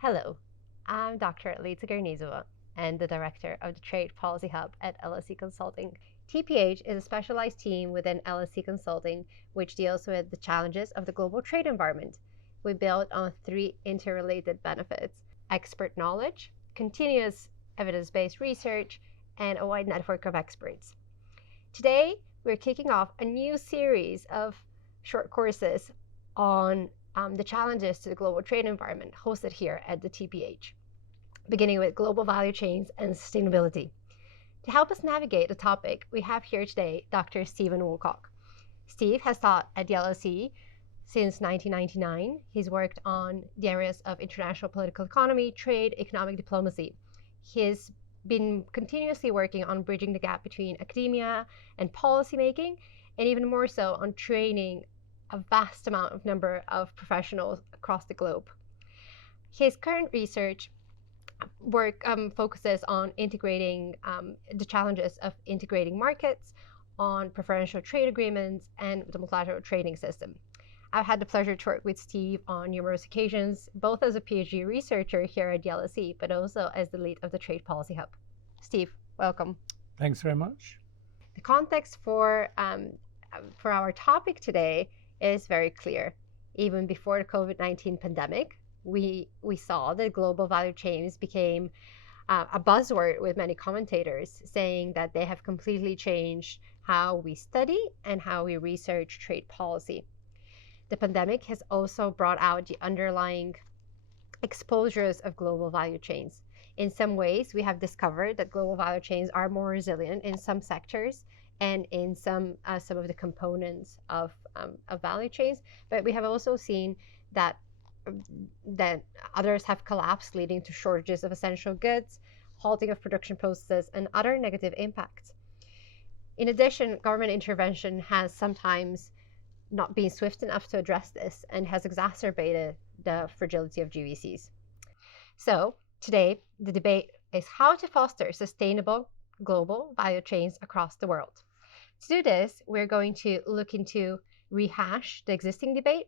Hello, I'm Dr. Alita Garnizova and the Director of the Trade Policy Hub at LSE Consulting. TPH is a specialized team within LSE Consulting which deals with the challenges of the global trade environment. We build on three interrelated benefits: expert knowledge, continuous evidence-based research, and a wide network of experts. Today, we're kicking off a new series of short courses on the challenges to the global trade environment hosted here at the TPH, beginning with global value chains and sustainability. To help us navigate the topic, we have here today Dr. Stephen Woolcock. Steve has taught at the LSE since 1999. He's worked on the areas of international political economy, trade, economic diplomacy. He's been continuously working on bridging the gap between academia and policymaking, and even more so on training a vast number of professionals across the globe. His current research work focuses on integrating the challenges of integrating markets, on preferential trade agreements, and the multilateral trading system. I've had the pleasure to work with Steve on numerous occasions, both as a PhD researcher here at the LSE, but also as the lead of the Trade Policy Hub. Steve, welcome. Thanks very much. The context for our topic today is very clear. Even before the COVID-19 pandemic, we saw that global value chains became a buzzword with many commentators saying that they have completely changed how we study and how we research trade policy. The pandemic has also brought out the underlying exposures of global value chains. In some ways, we have discovered that global value chains are more resilient in some sectors and in some of the components of value chains, but we have also seen that others have collapsed, leading to shortages of essential goods, halting of production processes, and other negative impacts. In addition, government intervention has sometimes not been swift enough to address this and has exacerbated the fragility of GVCs. So today, the debate is how to foster sustainable global value chains across the world. To do this, we're going to look into rehash the existing debate,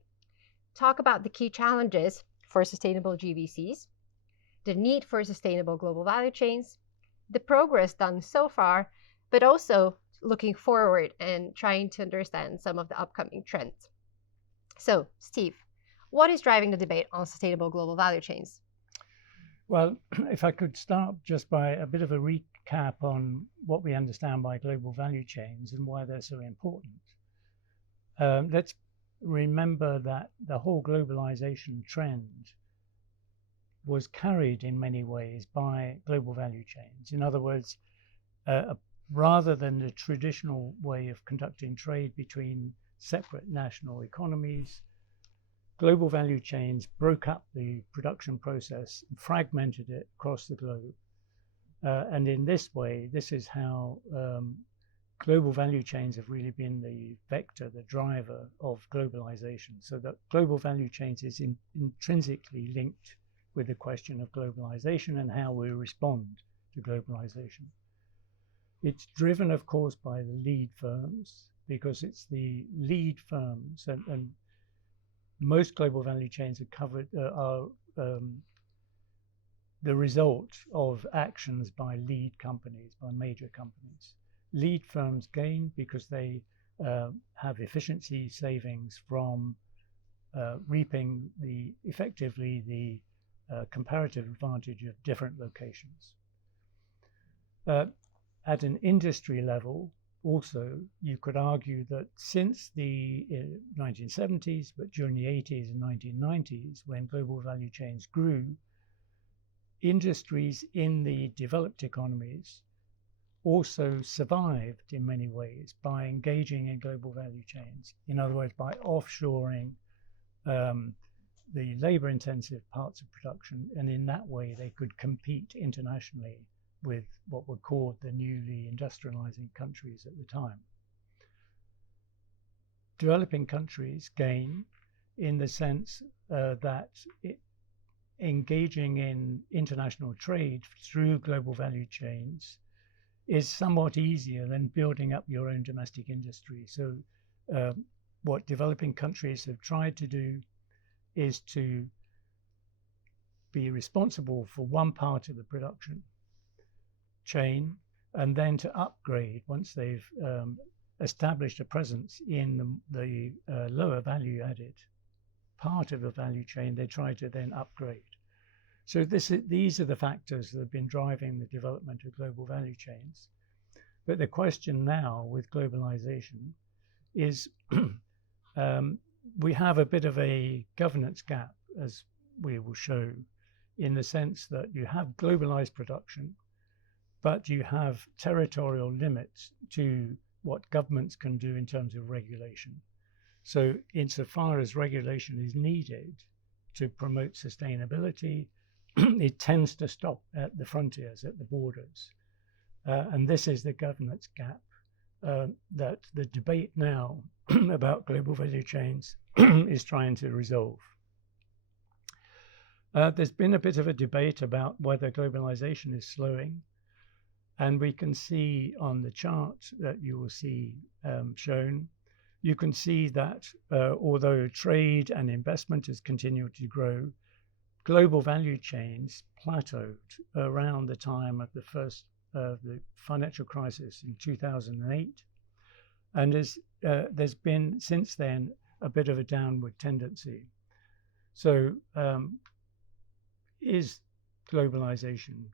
talk about the key challenges for sustainable GVCs, the need for sustainable global value chains, the progress done so far, but also looking forward and trying to understand some of the upcoming trends. So, Steve, what is driving the debate on sustainable global value chains? Well, if I could start just by a bit of a recap on what we understand by global value chains and why they're so important. Let's remember that the whole globalization trend was carried in many ways by global value chains. In other words, rather than the traditional way of conducting trade between separate national economies, global value chains broke up the production process, fragmented it across the globe. And in this way, this is how global value chains have really been the vector, the driver of globalization. So that global value chains is intrinsically linked with the question of globalization and how we respond to globalization. It's driven, of course, by the lead firms, because it's the lead firms, and most global value chains are the result of actions by lead companies, by major companies. Lead firms gain because they have efficiency savings from reaping effectively the comparative advantage of different locations. At an industry level, also, you could argue that since the 1970s, but during the 80s and 1990s, when global value chains grew, industries in the developed economies also survived in many ways by engaging in global value chains. In other words, by offshoring the labor-intensive parts of production, and in that way they could compete internationally with what were called the newly industrializing countries at the time. Developing countries gain in the sense that engaging in international trade through global value chains is somewhat easier than building up your own domestic industry. So what developing countries have tried to do is to be responsible for one part of the production chain, and then to upgrade once they've established a presence in the lower value added part of the value chain. They try to then upgrade. So these are the factors that have been driving the development of global value chains. But the question now with globalization is we have a bit of a governance gap, as we will show, in the sense that you have globalized production, but you have territorial limits to what governments can do in terms of regulation. So insofar as regulation is needed to promote sustainability, it tends to stop at the frontiers, at the borders. And this is the governance gap that the debate now about global value chains is trying to resolve. There's been a bit of a debate about whether globalization is slowing. And we can see on the chart that you will see shown, you can see that although trade and investment has continued to grow, global value chains plateaued around the time of the financial crisis in 2008. And there's been since then a bit of a downward tendency. So is globalization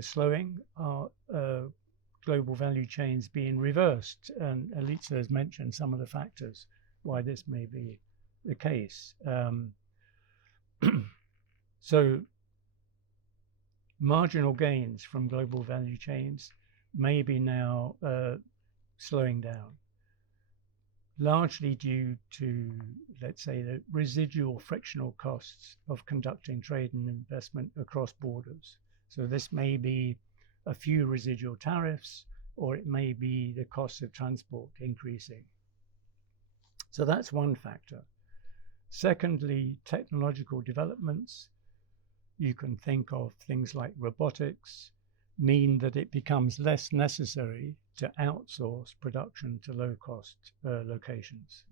slowing? Are global value chains being reversed? And Elitsa has mentioned some of the factors why this may be the case. So marginal gains from global value chains may be now slowing down, largely due to, let's say, the residual frictional costs of conducting trade and investment across borders. So this may be a few residual tariffs, or it may be the cost of transport increasing. So that's one factor. Secondly, technological developments. You can think of things like robotics mean that it becomes less necessary to outsource production to low-cost locations.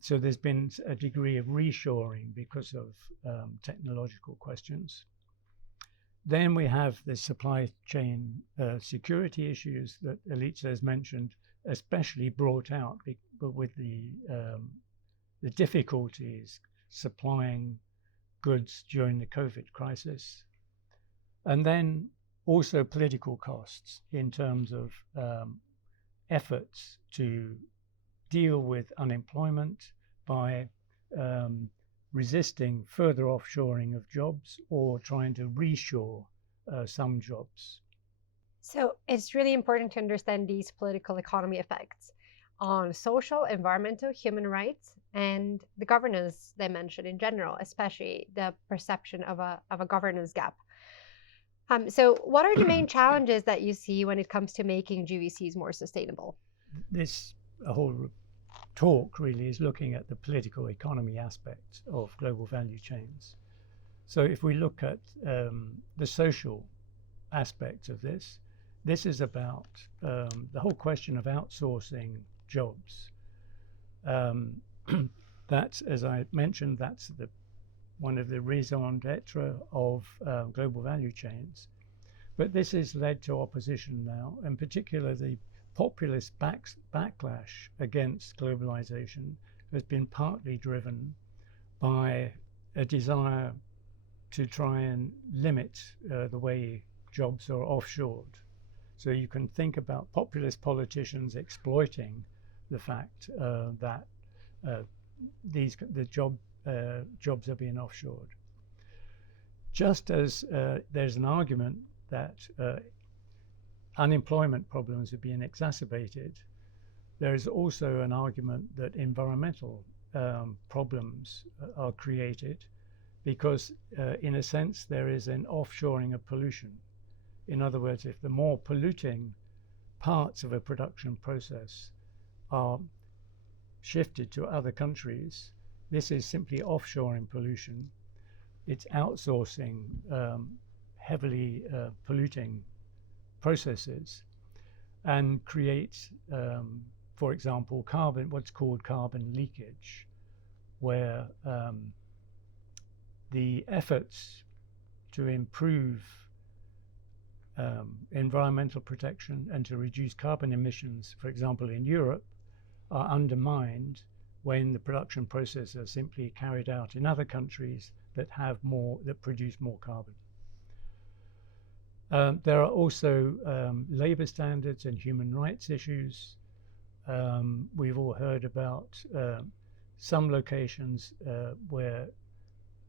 So there's been a degree of reshoring because of technological questions. Then we have the supply chain security issues that Elitsa has mentioned, especially brought out with the difficulties supplying goods during the COVID crisis. And then also political costs in terms of efforts to deal with unemployment by resisting further offshoring of jobs or trying to reshore some jobs. So it's really important to understand these political economy effects on social, environmental, human rights, and the governance dimension in general, especially the perception of a governance gap. So what are the main challenges that you see when it comes to making GVCs more sustainable? This whole talk really is looking at the political economy aspect of global value chains. So if we look at the social aspect of this, this is about the whole question of outsourcing jobs. That's, as I mentioned, that's one of the raison d'etre of global value chains. But this has led to opposition now, in particular the populist backlash against globalization has been partly driven by a desire to try and limit the way jobs are offshored. So you can think about populist politicians exploiting the fact that jobs are being offshored. Just as there's an argument that unemployment problems are being exacerbated, there is also an argument that environmental problems are created because, in a sense, there is an offshoring of pollution. In other words, if the more polluting parts of a production process are shifted to other countries, this is simply offshoring pollution. It's outsourcing heavily polluting processes and creates, for example, what's called carbon leakage, where the efforts to improve environmental protection and to reduce carbon emissions, for example, in Europe, are undermined when the production processes are simply carried out in other countries that produce more carbon. There are also labor standards and human rights issues. We've all heard about some locations where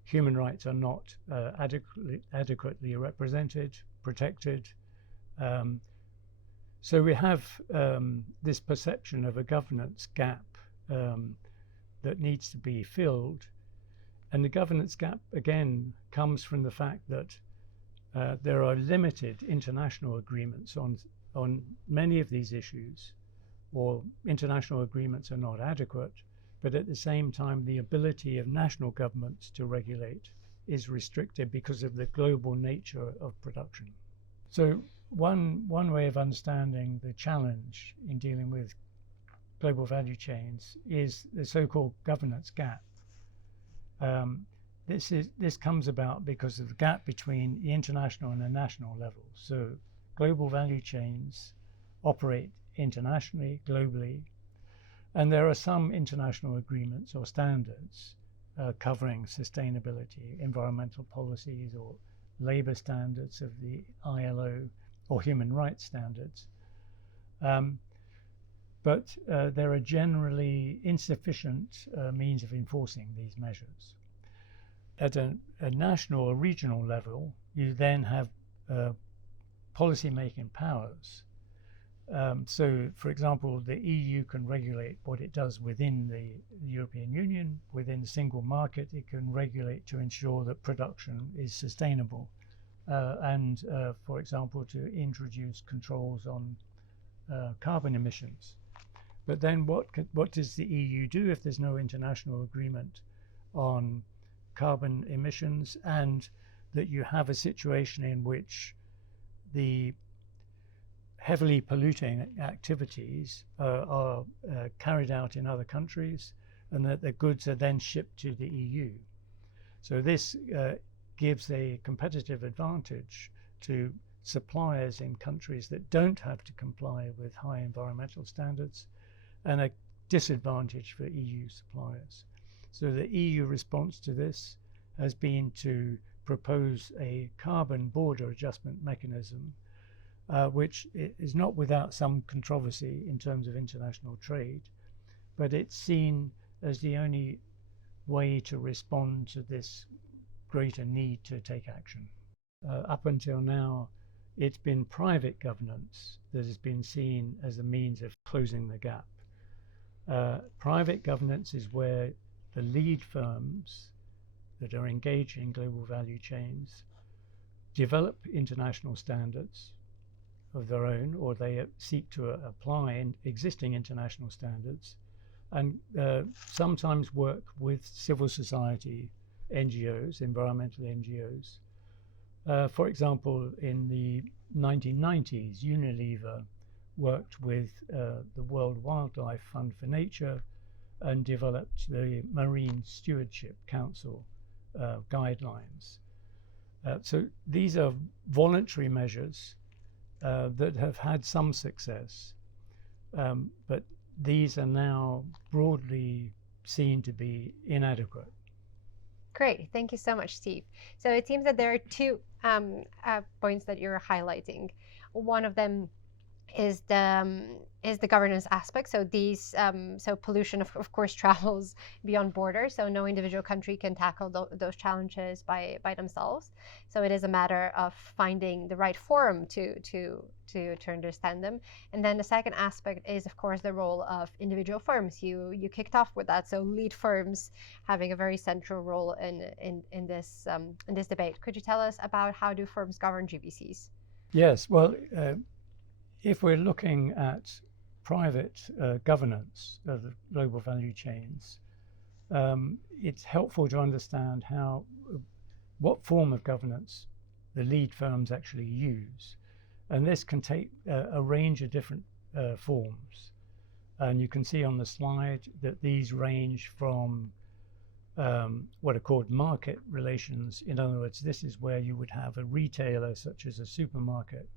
human rights are not adequately represented, protected. So we have this perception of a governance gap that needs to be filled. And the governance gap, again, comes from the fact that there are limited international agreements on many of these issues, or international agreements are not adequate, but at the same time the ability of national governments to regulate is restricted because of the global nature of production. So one way of understanding the challenge in dealing with global value chains is the so-called governance gap. This comes about because of the gap between the international and the national level. So global value chains operate internationally, globally, and there are some international agreements or standards covering sustainability, environmental policies, or labor standards of the ILO, or human rights standards. But there are generally insufficient means of enforcing these measures. At a national or regional level, you then have policy-making powers. So, for example, the EU can regulate what it does within the European Union. Within the single market, it can regulate to ensure that production is sustainable. And, for example, to introduce controls on carbon emissions. But then what does the EU do if there's no international agreement on carbon emissions, and that you have a situation in which the heavily polluting activities are carried out in other countries, and that the goods are then shipped to the EU? So this gives a competitive advantage to suppliers in countries that don't have to comply with high environmental standards, and a disadvantage for EU suppliers. So the EU response to this has been to propose a carbon border adjustment mechanism, which is not without some controversy in terms of international trade, but it's seen as the only way to respond to this greater need to take action. Up until now, it's been private governance that has been seen as a means of closing the gap. Private governance is where the lead firms that are engaged in global value chains develop international standards of their own, or they seek to apply existing international standards, and sometimes work with civil society NGOs, environmental NGOs. For example, in the 1990s, Unilever worked with the World Wildlife Fund for Nature and developed the Marine Stewardship Council guidelines. So these are voluntary measures that have had some success, but these are now broadly seen to be inadequate. Great, thank you so much, Steve. So it seems that there are two points that you're highlighting. One of them is the governance aspect. So these so pollution of course travels beyond borders. So no individual country can tackle those challenges by themselves. So it is a matter of finding the right forum to understand them. And then the second aspect is, of course, the role of individual firms. You kicked off with that. So lead firms having a very central role in this debate. Could you tell us about how do firms govern GVCs? Yes, well, if we're looking at private governance of the global value chains, it's helpful to understand what form of governance the lead firms actually use. And this can take a range of different forms. And you can see on the slide that these range from what are called market relations. In other words, this is where you would have a retailer such as a supermarket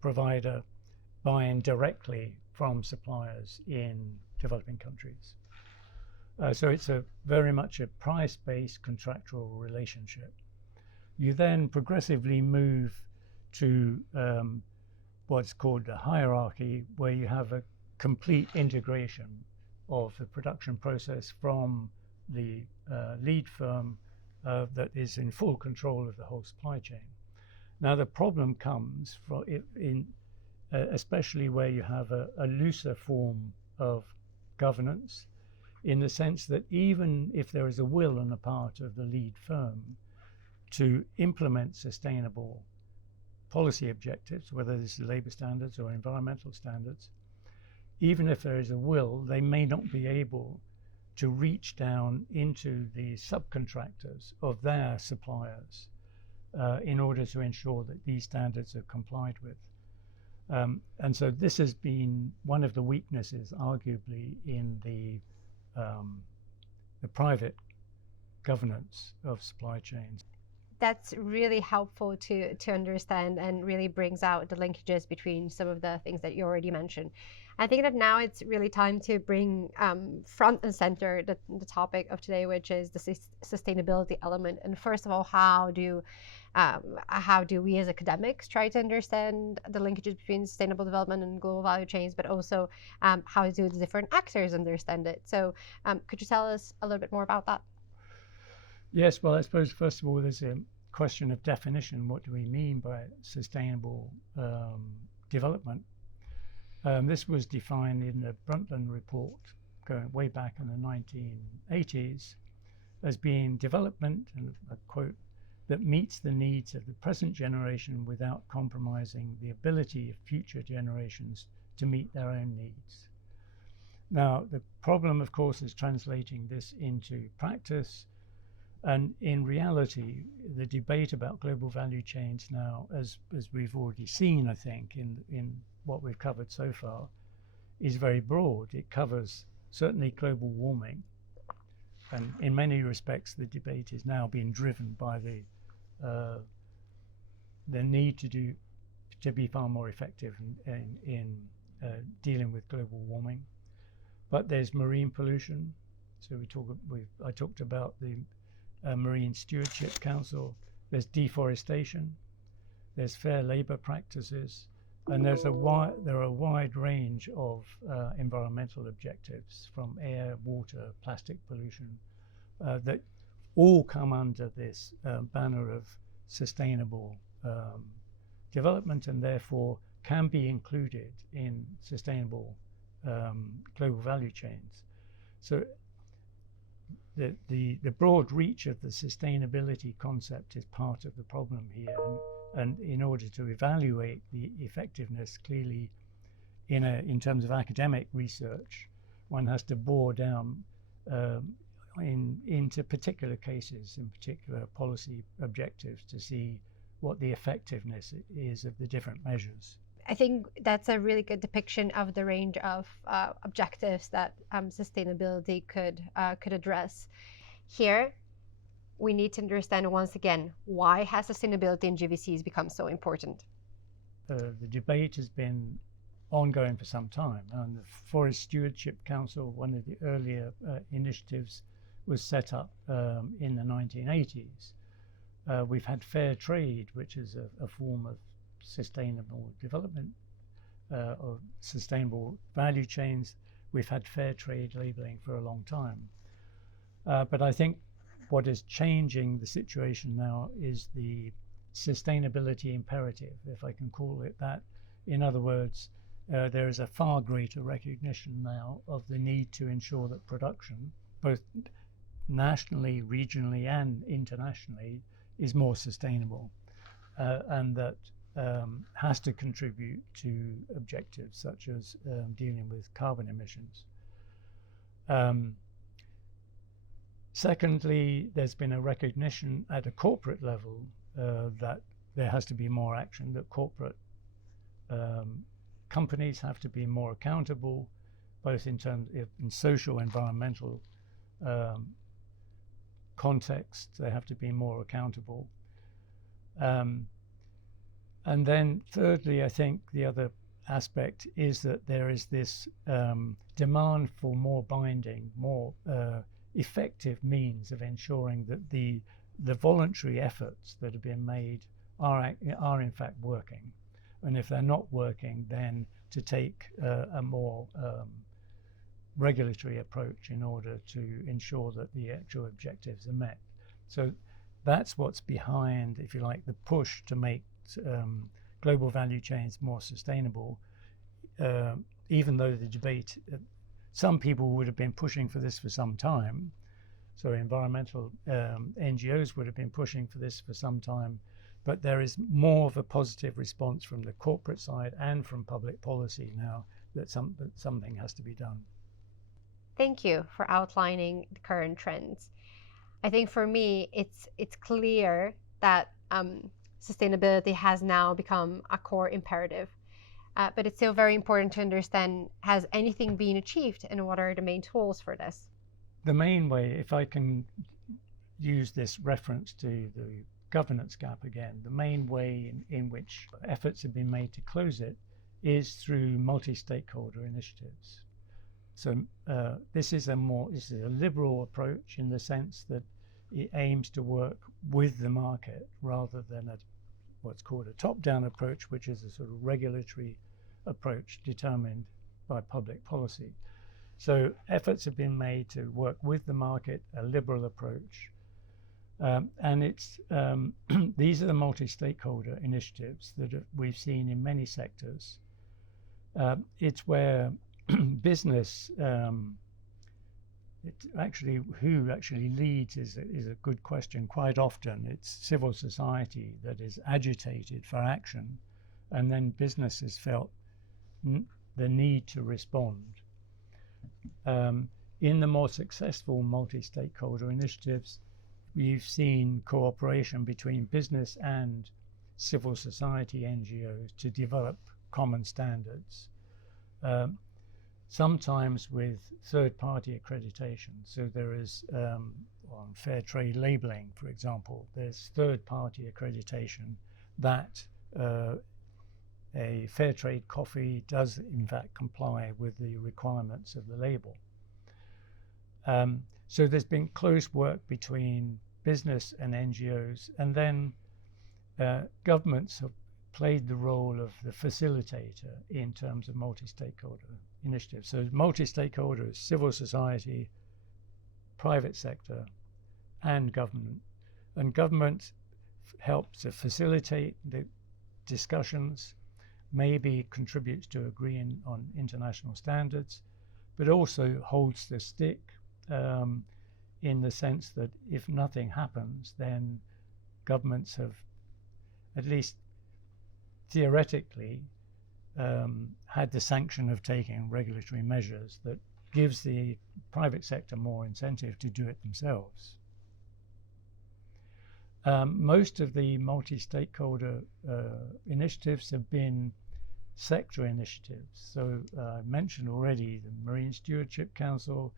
provider buying directly from suppliers in developing countries. So it's very much a price-based contractual relationship. You then progressively move to what's called a hierarchy, where you have a complete integration of the production process from the lead firm that is in full control of the whole supply chain. Now the problem comes from especially where you have a looser form of governance, in the sense that even if there is a will on the part of the lead firm to implement sustainable policy objectives, whether this is labour standards or environmental standards, even if there is a will, they may not be able to reach down into the subcontractors of their suppliers in order to ensure that these standards are complied with. And so this has been one of the weaknesses, arguably, in the private governance of supply chains. That's really helpful to understand, and really brings out the linkages between some of the things that you already mentioned. I think that now it's really time to bring front and center the topic of today, which is the sustainability element. And first of all, how do we as academics try to understand the linkages between sustainable development and global value chains, but also how do the different actors understand it? So could you tell us a little bit more about that? Yes, well, I suppose first of all, there's a question of definition. What do we mean by sustainable development? This was defined in the Brundtland report going way back in the 1980s as being development, and I quote, that meets the needs of the present generation without compromising the ability of future generations to meet their own needs. Now, the problem, of course, is translating this into practice. And in reality, the debate about global value chains now, as we've already seen, I think, in what we've covered so far, is very broad. It covers certainly global warming. And in many respects, the debate is now being driven by the need to be far more effective in dealing with global warming. But there's marine pollution. So I talked about the Marine Stewardship Council. There's deforestation. There's fair labour practices, and there are a wide range of environmental objectives, from air, water, plastic pollution, that all come under this banner of sustainable development, and therefore can be included in sustainable global value chains. So the broad reach of the sustainability concept is part of the problem here, and in order to evaluate the effectiveness clearly in terms of academic research, one has to bore down into particular cases and particular policy objectives to see what the effectiveness is of the different measures. I think that's a really good depiction of the range of objectives that sustainability could address. Here, we need to understand once again, why has sustainability in GVCs become so important? The debate has been ongoing for some time, and the Forest Stewardship Council, one of the earlier initiatives, was set up in the 1980s. We've had fair trade, which is a form of sustainable development or sustainable value chains. We've had fair trade labeling for a long time. But I think what is changing the situation now is the sustainability imperative, if I can call it that. In other words, there is a far greater recognition now of the need to ensure that production, both nationally, regionally, and internationally, is more sustainable, and that has to contribute to objectives such as dealing with carbon emissions. Secondly, there's been a recognition at a corporate level that there has to be more action, that corporate companies have to be more accountable, both in terms of social, environmental context. They have to be more accountable. And then thirdly, I think the other aspect is that there is this demand for more binding, more effective means of ensuring that the voluntary efforts that have been made are in fact working. And if they're not working, then to take a more regulatory approach in order to ensure that the actual objectives are met. So that's what's behind, if you like, the push to make global value chains more sustainable, even though the debate, some people would have been pushing for this for some time. So environmental NGOs would have been pushing for this for some time, but there is more of a positive response from the corporate side and from public policy now that something has to be done. Thank you for outlining the current trends. I think for me, it's clear that sustainability has now become a core imperative. But it's still very important to understand, has anything been achieved and what are the main tools for this? The main way, if I can use this reference to the governance gap again, the main way in which efforts have been made to close it is through multi-stakeholder initiatives. So this is a liberal approach in the sense that it aims to work with the market rather than what's called a top-down approach, which is a sort of regulatory approach determined by public policy. So efforts have been made to work with the market, a liberal approach. And it's these are the multi-stakeholder initiatives that we've seen in many sectors. It's where business, who actually leads is a good question. Quite often it's civil society that is agitated for action, and then business has felt the need to respond. In the more successful multi-stakeholder initiatives, we've seen cooperation between business and civil society NGOs to develop common standards, sometimes with third-party accreditation. So there is, on fair trade labeling, for example, there's third-party accreditation that a fair trade coffee does in fact comply with the requirements of the label. So there's been close work between business and NGOs, and then governments have played the role of the facilitator in terms of multi-stakeholder initiatives. So multi-stakeholders, civil society, private sector, and government. And government helps to facilitate the discussions, maybe contributes to agreeing on international standards, but also holds the stick in the sense that if nothing happens, then governments have, at least theoretically, had the sanction of taking regulatory measures that gives the private sector more incentive to do it themselves. Most of the multi-stakeholder initiatives have been sector initiatives. So I mentioned already the Marine Stewardship Council,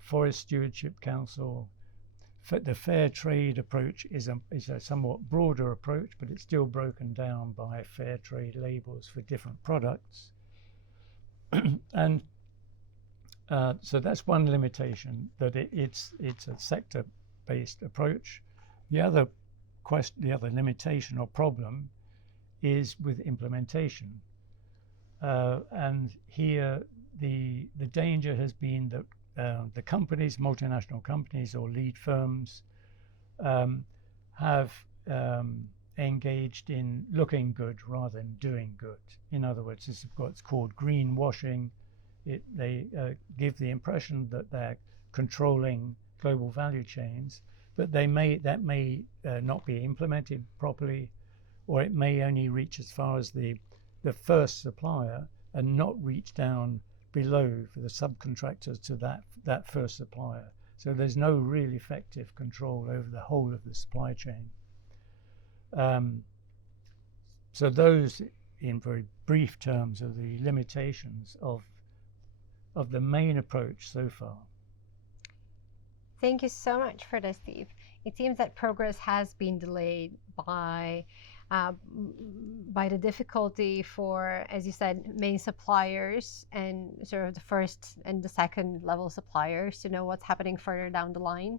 Forest Stewardship Council. The fair trade approach is a somewhat broader approach, but it's still broken down by fair trade labels for different products. And so that's one limitation, that it's a sector-based approach. The other limitation or problem is with implementation. And here the danger has been that the companies, multinational companies or lead firms, have engaged in looking good rather than doing good. In other words, this is what's called greenwashing. They give the impression that they're controlling global value chains, but that may not be implemented properly, or it may only reach as far as the first supplier and not reach down below for the subcontractors to that first supplier. So there's no really effective control over the whole of the supply chain. So those, in very brief terms, are the limitations of the main approach so far. Thank you so much for this, Steve. It seems that progress has been delayed uh, by the difficulty for, as you said, main suppliers and sort of the first and the second level suppliers to know what's happening further down the line.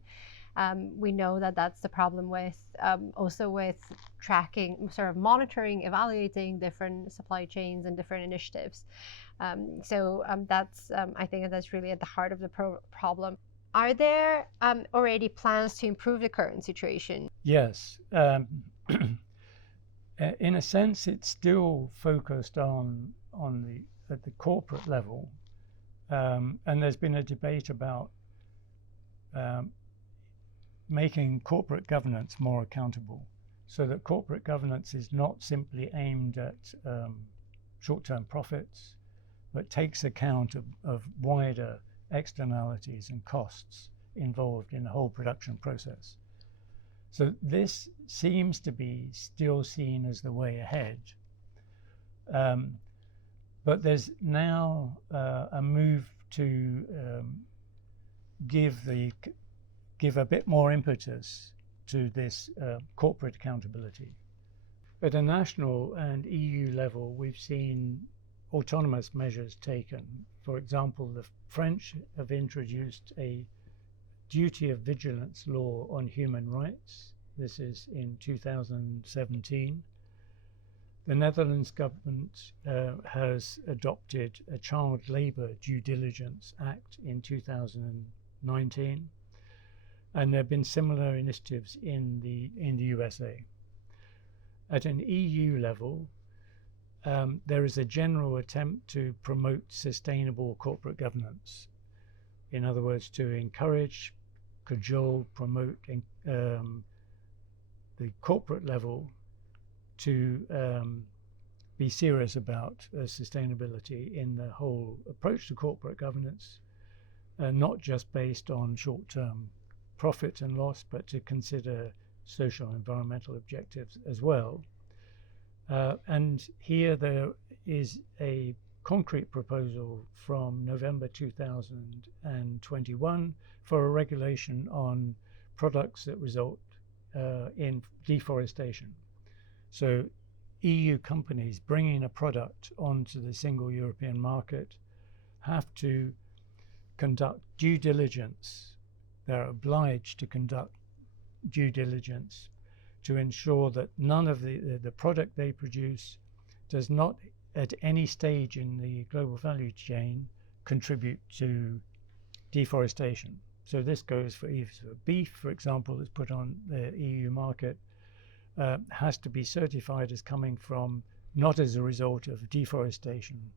We know that that's the problem with also with tracking, sort of monitoring, evaluating different supply chains and different initiatives. That's I think that's really at the heart of the problem. Are there already plans to improve the current situation? Yes. In a sense, it's still focused on the at the corporate level, and there's been a debate about um, making corporate governance more accountable, so that corporate governance is not simply aimed at short-term profits, but takes account of wider externalities and costs involved in the whole production process. So this seems to be still seen as the way ahead. But there's now a move to give a bit more impetus to this corporate accountability. At a national and EU level, we've seen autonomous measures taken. For example, the French have introduced a duty of vigilance law on human rights. This is in 2017. The Netherlands government has adopted a Child Labour Due Diligence Act in 2019, and there have been similar initiatives in the USA. At an EU level, there is a general attempt to promote sustainable corporate governance. In other words, to encourage, cajole, promote the corporate level to be serious about sustainability in the whole approach to corporate governance, not just based on short-term profit and loss, but to consider social and environmental objectives as well. And here there is a concrete proposal from November 2021 for a regulation on products that result in deforestation. So EU companies bringing a product onto the single European market have to conduct due diligence. They're obliged to conduct due diligence to ensure that none of the product they produce does not at any stage in the global value chain contribute to deforestation. So this goes for beef, for example, that's put on the EU market, has to be certified as coming from, not as a result of deforestation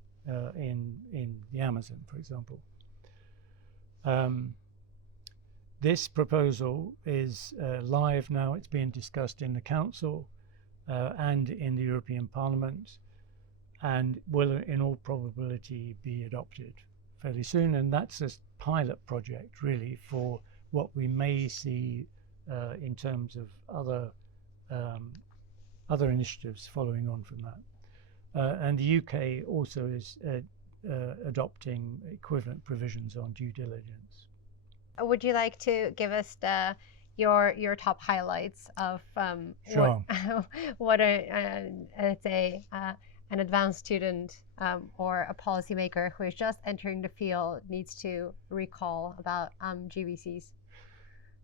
in the Amazon, for example. This proposal is live now. It's being discussed in the Council and in the European Parliament, and will in all probability be adopted fairly soon. And that's a pilot project really for what we may see in terms of other initiatives following on from that. And the UK also is adopting equivalent provisions on due diligence. Would you like to give us your top highlights of Sure. what let's say an advanced student or a policymaker who is just entering the field needs to recall about GVCs?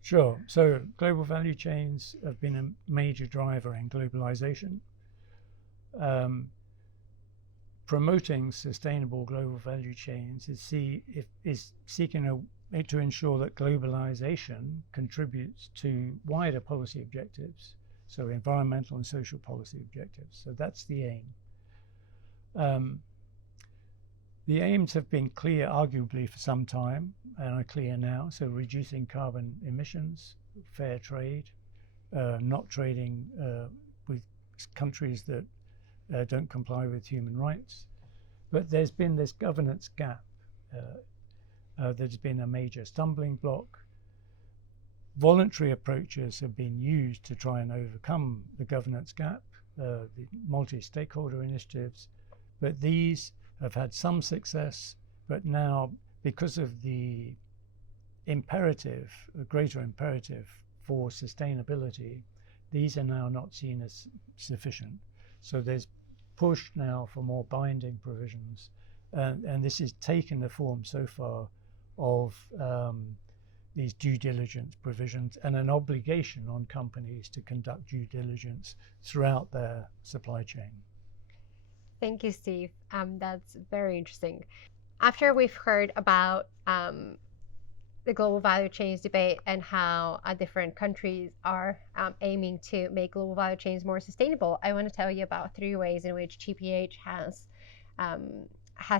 Sure. So global value chains have been a major driver in globalization. Promoting sustainable global value chains is seeking to ensure that globalization contributes to wider policy objectives, so environmental and social policy objectives. So that's the aim. The aims have been clear, arguably, for some time, and are clear now. So reducing carbon emissions, fair trade, not trading with countries that don't comply with human rights. But there's been this governance gap. There's been a major stumbling block. Voluntary approaches have been used to try and overcome the governance gap, the multi-stakeholder initiatives, but these have had some success. But now, because of the imperative, a greater imperative for sustainability, these are now not seen as sufficient. So there's push now for more binding provisions, and this has taken the form so far of these due diligence provisions and an obligation on companies to conduct due diligence throughout their supply chain. Thank you, Steve. That's very interesting. After we've heard about the global value chains debate and how different countries are aiming to make global value chains more sustainable, I want to tell you about 3 ways in which GPH has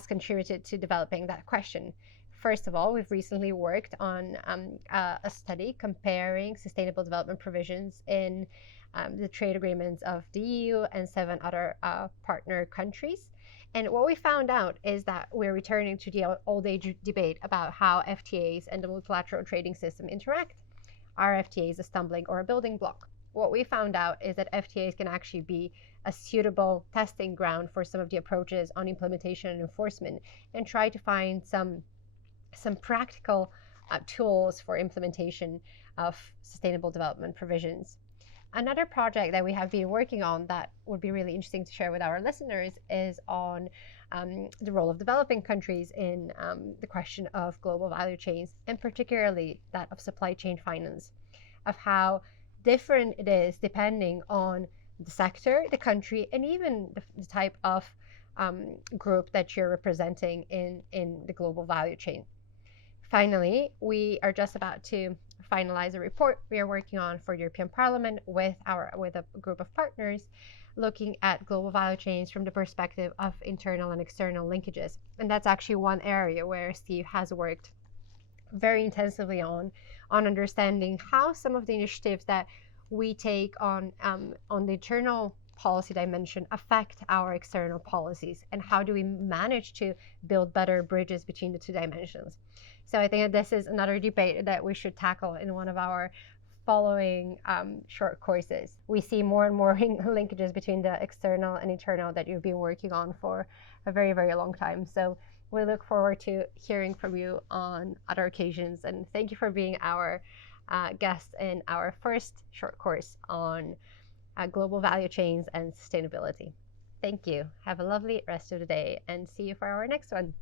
contributed to developing that question. First of all, we've recently worked on a study comparing sustainable development provisions in the trade agreements of the EU and 7 other partner countries. And what we found out is that we're returning to the old age debate about how FTAs and the multilateral trading system interact. Are FTAs a stumbling or a building block? What we found out is that FTAs can actually be a suitable testing ground for some of the approaches on implementation and enforcement, and try to find some practical tools for implementation of sustainable development provisions. Another project that we have been working on that would be really interesting to share with our listeners is on the role of developing countries in the question of global value chains, and particularly that of supply chain finance, of how different it is depending on the sector, the country, and even the type of group that you're representing in the global value chain. Finally, we are just about to finalize a report we are working on for European Parliament with a group of partners, looking at global value chains from the perspective of internal and external linkages. And that's actually one area where Steve has worked very intensively on understanding how some of the initiatives that we take on the internal policy dimension affect our external policies, and how do we manage to build better bridges between the 2 dimensions. So I think that this is another debate that we should tackle in one of our following short courses. We see more and more linkages between the external and internal that you've been working on for a very, very long time. So we look forward to hearing from you on other occasions. And thank you for being our guest in our first short course on global value chains and sustainability. Thank you. Have a lovely rest of the day, and see you for our next one.